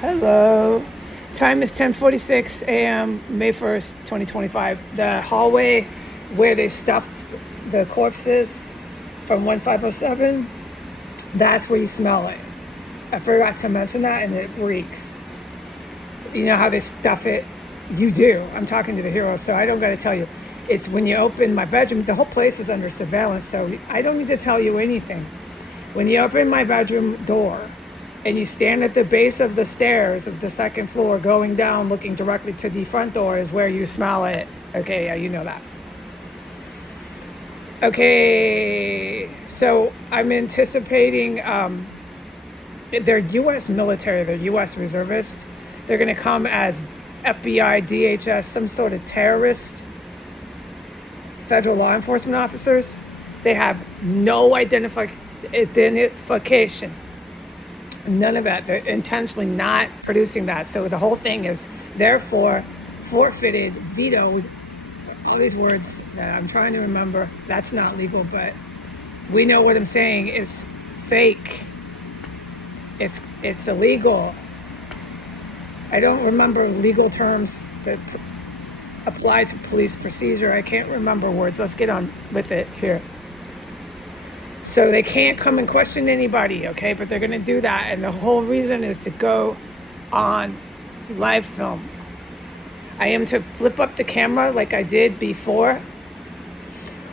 Hello. Time is 10:46 a.m., May 1st, 2025. The hallway where they stuff the corpses from 1507, that's where you smell it. I forgot to mention that, and it reeks. You know how they stuff it? You do. I'm talking to the hero, so I don't got to tell you. It's when you open my bedroom, the whole place is under surveillance, so I don't need to tell you anything. When you open my bedroom door and you stand at the base of the stairs of the second floor going down, looking directly to the front door is where you smell it. Okay, yeah, you know that. Okay, so I'm anticipating they're U.S. military, they're U.S. reservists. They're going to come as FBI, DHS, some sort of terrorist, federal law enforcement officers. They have no identification. None of that. They're intentionally not producing that. So the whole thing is therefore forfeited, vetoed. All these words that I'm trying to remember, that's not legal, but we know what I'm saying is fake. It's illegal. I don't remember legal terms that apply to police procedure. I can't remember words. Let's get on with it here. So they can't come and question anybody, okay? But they're going to do that. And the whole reason is to go on live film. I am to flip up the camera like I did before.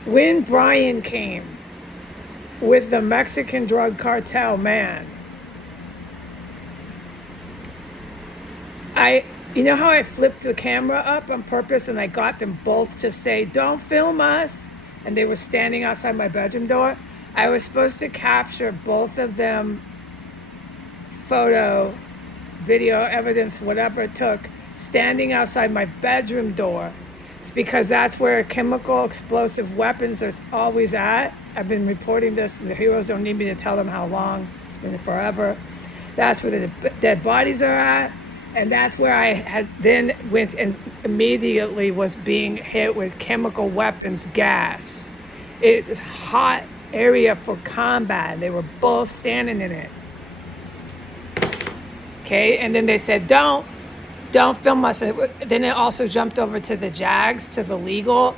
When Brian came with the Mexican drug cartel man, you know how I flipped the camera up on purpose and I got them both to say, "Don't film us," and they were standing outside my bedroom door? I was supposed to capture both of them, photo, video, evidence, whatever it took, standing outside my bedroom door. It's because that's where chemical explosive weapons are always at. I've been reporting this, and the heroes don't need me to tell them how long. It's been forever. That's where the dead bodies are at. And that's where I had then went and immediately was being hit with chemical weapons gas. It's a hot area for combat. They were both standing in it. Okay, and then they said, don't film us. Then it also jumped over to the JAGs, to the legal,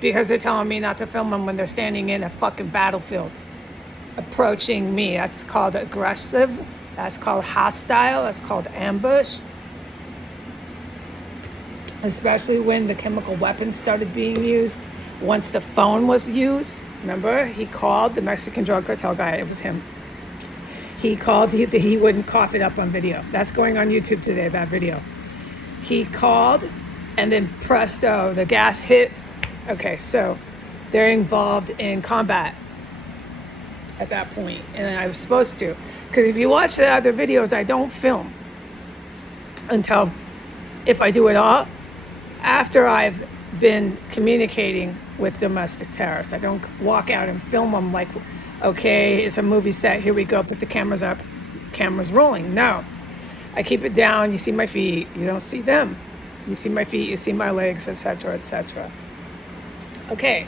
because they're telling me not to film them when they're standing in a fucking battlefield, approaching me. That's called aggressive. That's called hostile. That's called ambush. Especially when the chemical weapons started being used. Once the phone was used, remember, he called the Mexican drug cartel guy. It was him. He called, he wouldn't cough it up on video. That's going on YouTube today, that video. He called, and then presto, the gas hit. Okay, so they're involved in combat at that point, and I was supposed to. Because if you watch the other videos, I don't film until, if I do it all, after I've been communicating with domestic terrorists. I don't walk out and film them like, okay, it's a movie set, here we go, put the cameras up, cameras rolling. No, I keep it down. You see my feet, you don't see them. You see my feet, you see my legs, etc., etc. Okay,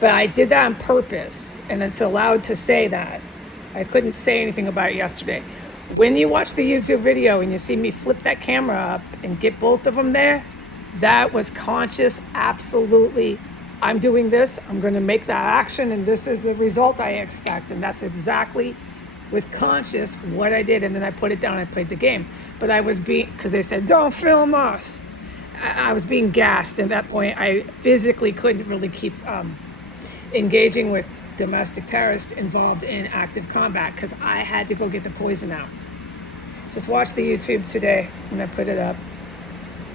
but I did that on purpose, and it's allowed to say that. I couldn't say anything about it yesterday. When you watch the YouTube video and you see me flip that camera up and get both of them there, that was conscious, absolutely. I'm doing this, I'm going to make that action, and this is the result I expect. And that's exactly, with conscious, what I did. And then I put it down, I played the game. But I was because they said, "Don't film us." I was being gassed. At that point, I physically couldn't really keep engaging with domestic terrorists involved in active combat because I had to go get the poison out. Just watch the YouTube today when I put it up.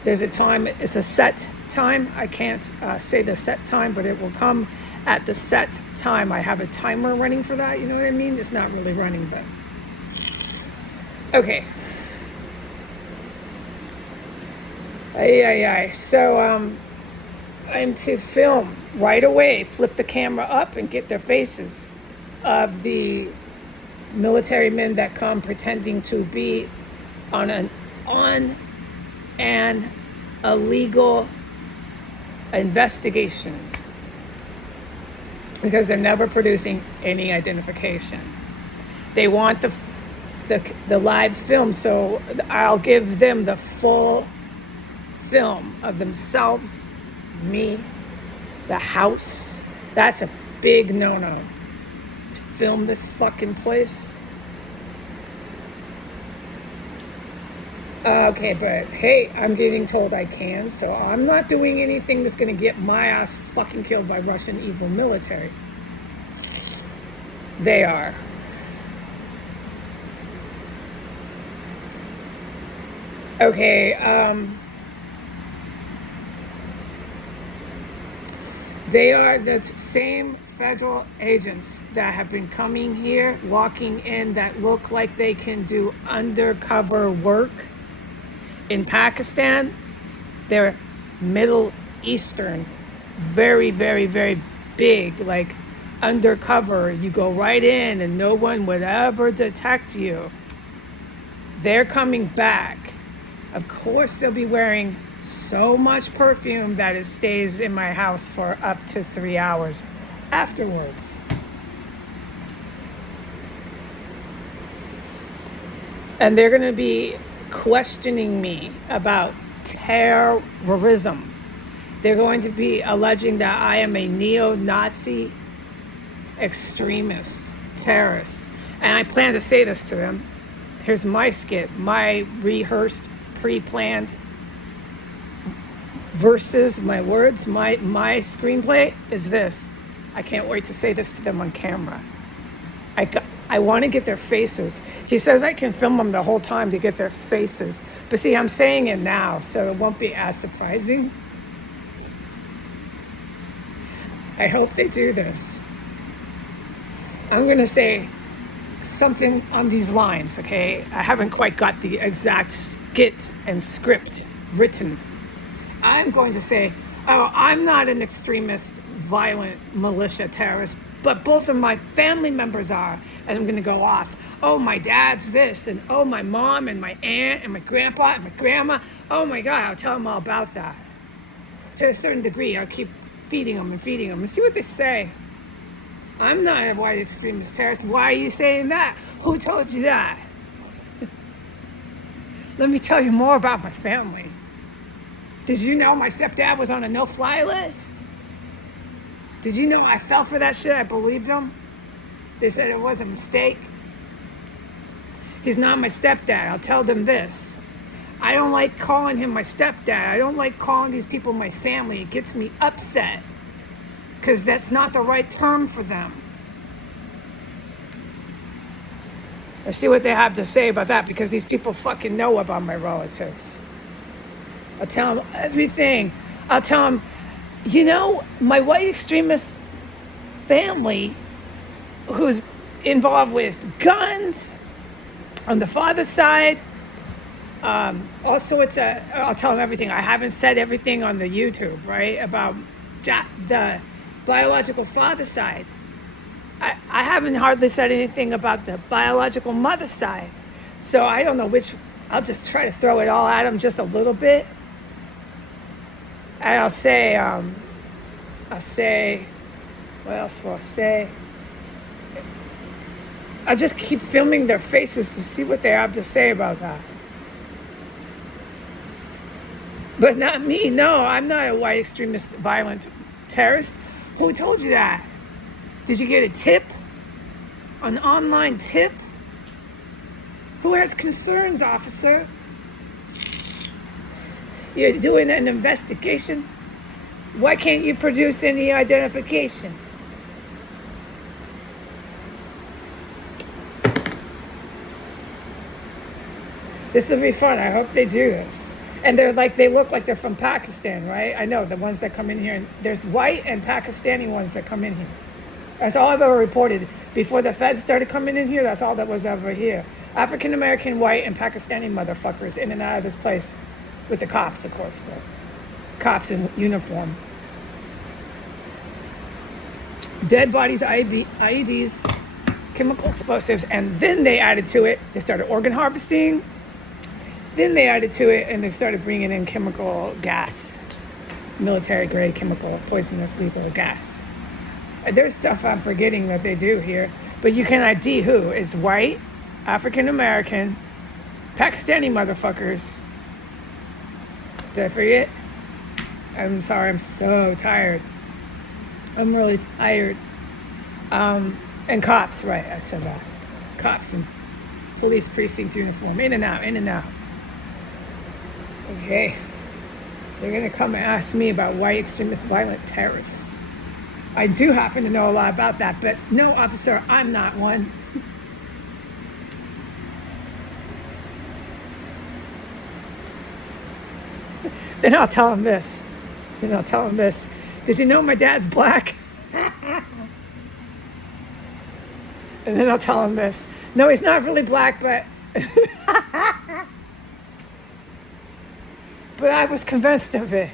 There's a time, it's a set time. I can't say the set time, but it will come at the set time. I have a timer running for that, you know what I mean? It's not really running, but. Okay. So I'm to film right away, flip the camera up and get their faces of the military men that come pretending to be on an illegal investigation, because they're never producing any identification. They want the live film, so I'll give them the full film of themselves, me, the house. That's a big no-no. To film this fucking place. Okay, but hey, I'm getting told I can, so I'm not doing anything that's gonna get my ass fucking killed by Russian evil military. They are. Okay, they are the same federal agents that have been coming here, walking in, that look like they can do undercover work in Pakistan. They're Middle Eastern, very, very, very big, like undercover. You go right in and no one would ever detect you. They're coming back. Of course, they'll be wearing so much perfume that it stays in my house for up to 3 hours afterwards. And they're going to be questioning me about terrorism. They're going to be alleging that I am a neo-Nazi extremist, terrorist. And I plan to say this to them. Here's my skit, my rehearsed, pre-planned verses, my words, my screenplay is this. I can't wait to say this to them on camera. I want to get their faces. He says I can film them the whole time to get their faces. But see, I'm saying it now, so it won't be as surprising. I hope they do this. I'm going to say something on these lines, okay? I haven't quite got the exact skit and script written. I'm going to say, oh, I'm not an extremist, violent militia terrorist, but both of my family members are. And I'm going to go off. Oh, my dad's this, and oh, my mom and my aunt and my grandpa and my grandma. Oh my God, I'll tell them all about that. To a certain degree, I'll keep feeding them and see what they say. I'm not a white extremist terrorist. Why are you saying that? Who told you that? Let me tell you more about my family. Did you know my stepdad was on a no-fly list? Did you know I fell for that shit? I believed them. They said it was a mistake. He's not my stepdad. I'll tell them this. I don't like calling him my stepdad. I don't like calling these people my family. It gets me upset because that's not the right term for them. Let's see what they have to say about that, because these people fucking know about my relatives. I'll tell them everything. I'll tell them, you know, my white extremist family who's involved with guns on the father's side. Also, I'll tell them everything. I haven't said everything on the YouTube, right? About the biological father side. I haven't hardly said anything about the biological mother side. So I don't know which, I'll just try to throw it all at them just a little bit. And I'll say, what else will I say? I just keep filming their faces to see what they have to say about that. But not me. No, I'm not a white extremist, violent terrorist. Who told you that? Did you get a tip? An online tip? Who has concerns, officer? You're doing an investigation? Why can't you produce any identification? This will be fun. I hope they do this. And they look like they're from Pakistan, right? I know the ones that come in here. And there's white and Pakistani ones that come in here. That's all I've ever reported. Before the feds started coming in here, that's all that was ever here. African American, white, and Pakistani motherfuckers in and out of this place. With the cops, of course, but cops in uniform. Dead bodies, IEDs, chemical explosives, and then they added to it, they started organ harvesting. Then they added to it and they started bringing in chemical gas, military grade chemical, poisonous, lethal gas. There's stuff I'm forgetting that they do here, but you can ID who is white, African American, Pakistani motherfuckers. Did I forget? I'm sorry, I'm so tired. I'm really tired. And cops, right, I said that. Cops in police precinct uniform, in and out, in and out. Okay. They're gonna come and ask me about white extremist violent terrorists. I do happen to know a lot about that, but no, officer, I'm not one. Then I'll tell him this. Did you know my dad's black? And then I'll tell him this. No, he's not really black, but but I was convinced of it.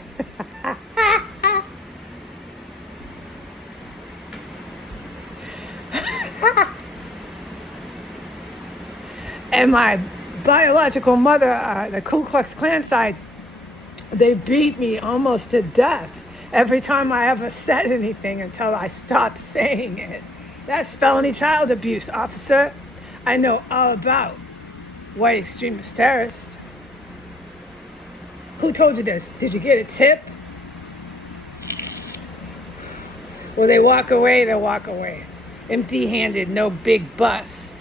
And my biological mother, the Ku Klux Klan side, they beat me almost to death every time I ever said anything until I stopped saying it. That's felony child abuse, officer. I know all about white extremist terrorists. Who told you this? Did you get a tip? Well, they walk away, they'll walk away. Empty-handed, no big bust.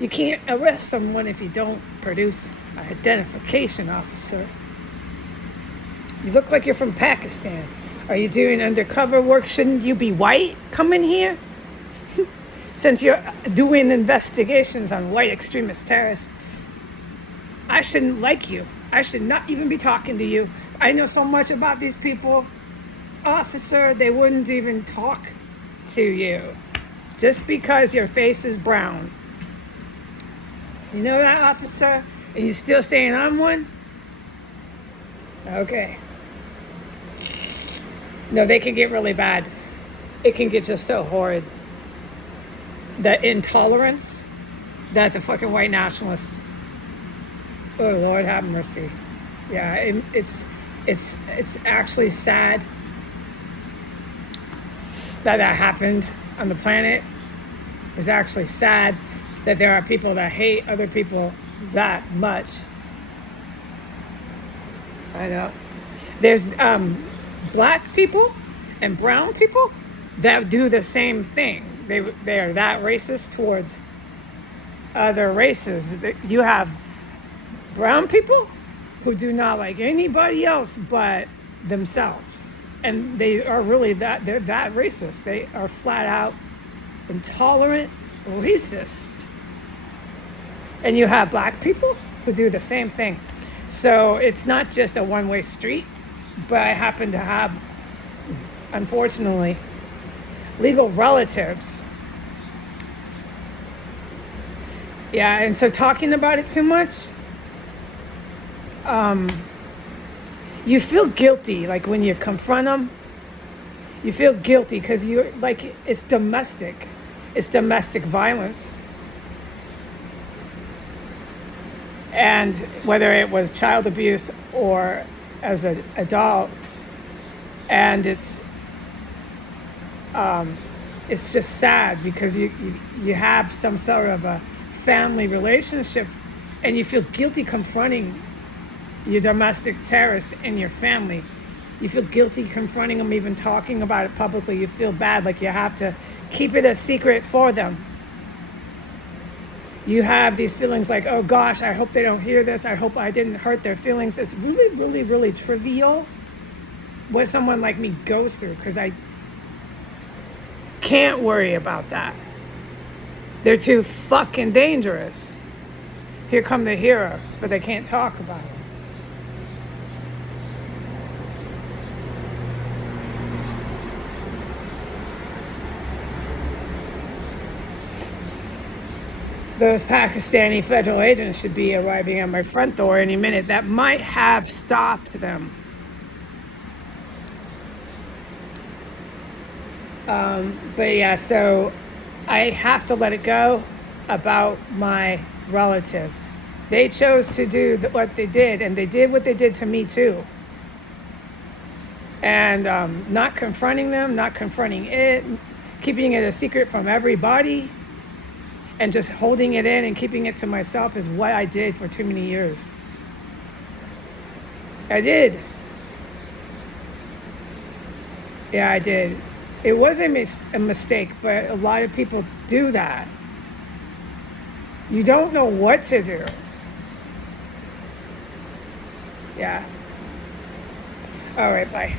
You can't arrest someone if you don't produce an identification, officer. You look like you're from Pakistan. Are you doing undercover work? Shouldn't you be white coming here? Since you're doing investigations on white extremist terrorists, I shouldn't like you. I should not even be talking to you. I know so much about these people. Officer, they wouldn't even talk to you just because your face is brown. You know that, officer? And you're still saying I'm one? Okay. No, they can get really bad. It can get just so horrid. The intolerance that the fucking white nationalists, oh Lord have mercy. Yeah, it's actually sad that happened on the planet. It's actually sad that there are people that hate other people that much. I know. There's black people and brown people that do the same thing. They are that racist towards other races. You have brown people who do not like anybody else but themselves. And they are really they're that racist. They are flat out intolerant, racist. And you have black people who do the same thing. So it's not just a one-way street, but I happen to have, unfortunately, legal relatives. Yeah, and so talking about it too much, you feel guilty, like when you confront them, you feel guilty because you're like, it's domestic violence. And whether it was child abuse or as an adult, and it's just sad because you have some sort of a family relationship and you feel guilty confronting your domestic terrorist in your family. You feel guilty confronting them, even talking about it publicly. You feel bad, like you have to keep it a secret for them. You have these feelings like, oh gosh, I hope they don't hear this. I hope I didn't hurt their feelings. It's really, really, really trivial what someone like me goes through because I can't worry about that. They're too fucking dangerous. Here come the heroes, but they can't talk about it. Those Pakistani federal agents should be arriving at my front door any minute. That might have stopped them. But yeah, so I have to let it go about my relatives. They chose to do what they did, and they did what they did to me too. And not confronting them, not confronting it, keeping it a secret from everybody. And just holding it in and keeping it to myself is what I did for too many years. I did. Yeah, I did. It was a mistake, but a lot of people do that. You don't know what to do. Yeah. All right, bye.